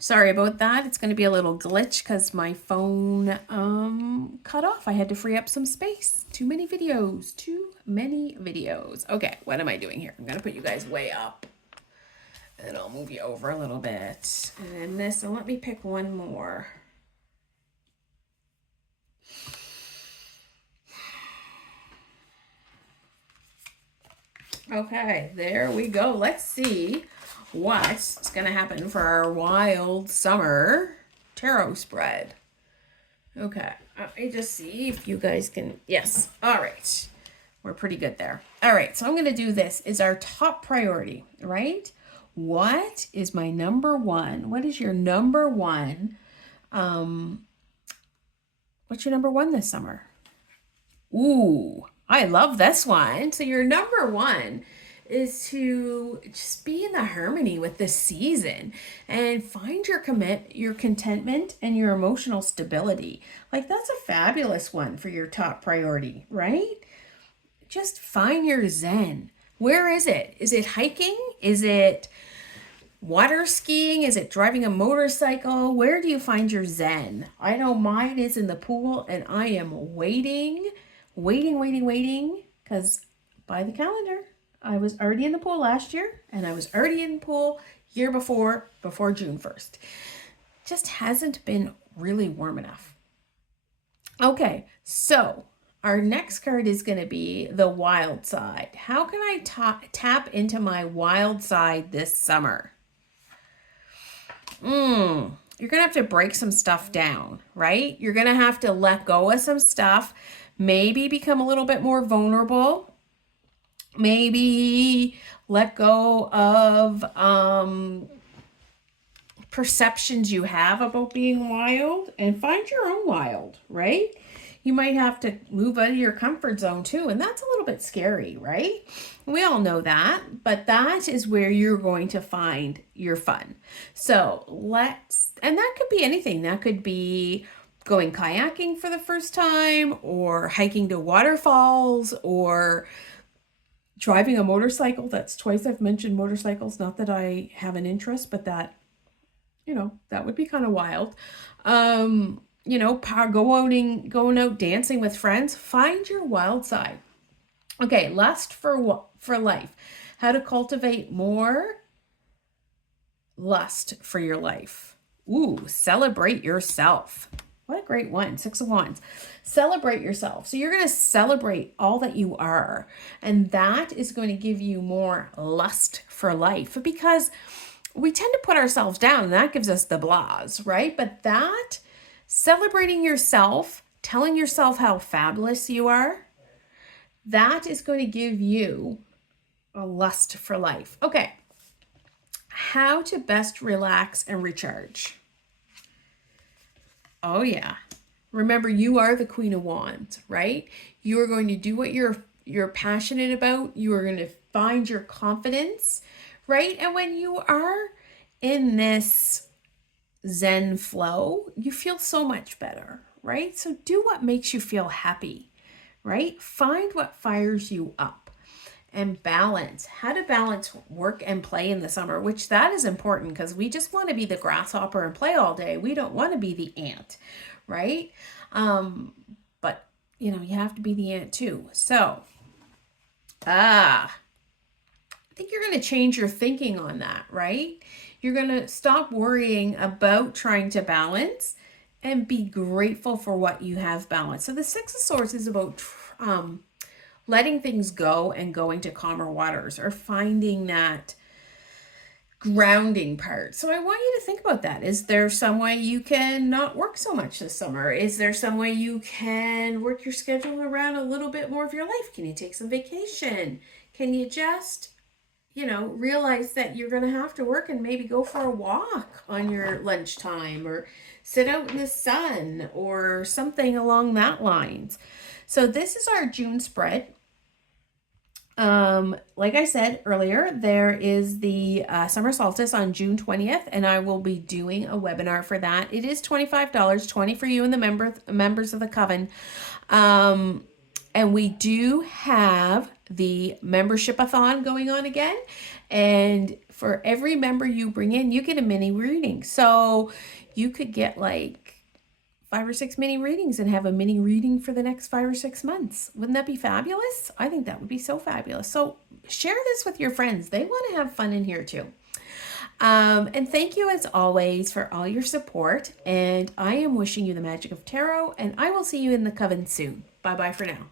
Sorry about that. It's going to be a little glitch because my phone cut off. I had to free up some space. Too many videos. Too many videos. Okay, what am I doing here? I'm going to put you guys way up. And I'll move you over a little bit. And this, and let me pick one more. Okay, there we go. Let's see what's going to happen for our wild summer tarot spread. Okay, let me just see if you guys can, yes, all right. We're pretty good there. All right, so I'm going to do this is our top priority, right? What is my number one? What is your number one? What's your number one this summer? Ooh, I love this one. So your number one is to just be in the harmony with the season and find your contentment and your emotional stability. Like that's a fabulous one for your top priority, right? Just find your zen. Where is it? Is it hiking? Is it water skiing? Is it driving a motorcycle? Where do you find your zen? I know mine is in the pool and I am waiting, because by the calendar, I was already in the pool last year and I was already in the pool year before June 1st. Just hasn't been really warm enough. Okay, so our next card is going to be the wild side. How can I tap into my wild side this summer? You're going to have to break some stuff down, right? You're going to have to let go of some stuff, maybe become a little bit more vulnerable, maybe let go of perceptions you have about being wild and find your own wild, right? You might have to move out of your comfort zone too, and that's a little bit scary, right? We all know that, but that is where you're going to find your fun. So and that could be anything. That could be going kayaking for the first time, or hiking to waterfalls, or driving a motorcycle. That's twice I've mentioned motorcycles. Not that I have an interest, but that, that would be kind of wild. Going out dancing with friends. Find your wild side. Okay, lust for life. How to cultivate more lust for your life. Ooh, celebrate yourself. What a great one. 6 of Wands. Celebrate yourself. So you're going to celebrate all that you are. And that is going to give you more lust for life, because we tend to put ourselves down and that gives us the blahs, right? But that celebrating yourself, telling yourself how fabulous you are, that is going to give you a lust for life. Okay. How to best relax and recharge. Oh yeah. Remember, you are the Queen of Wands, right? You are going to do what you're passionate about. You are going to find your confidence, right? And when you are in this Zen flow, you feel so much better, right? So do what makes you feel happy, right? Find what fires you up. And balance. How to balance work and play in the summer, which that is important, because we just want to be the grasshopper and play all day. We don't want to be the ant, right? But you have to be the ant too. So, I think you're going to change your thinking on that, right? You're going to stop worrying about trying to balance and be grateful for what you have balanced. So the Six of Swords is about letting things go and going to calmer waters, or finding that grounding part. So I want you to think about that. Is there some way you can not work so much this summer? Is there some way you can work your schedule around a little bit more of your life? Can you take some vacation? Can you just, realize that you're going to have to work and maybe go for a walk on your lunchtime, or sit out in the sun, or something along that lines. So this is our June spread. Like I said earlier, there is the summer solstice on June 20th, and I will be doing a webinar for that. It is $25, $20 for you and the members of the Coven. And we do have the membership-a-thon going on again. And for every member you bring in, you get a mini reading. So you could get like 5 or 6 mini readings and have a mini reading for the next 5 or 6 months. Wouldn't that be fabulous? I think that would be so fabulous. So share this with your friends. They want to have fun in here too. And thank you as always for all your support. And I am wishing you the magic of tarot, and I will see you in the Coven soon. Bye bye for now.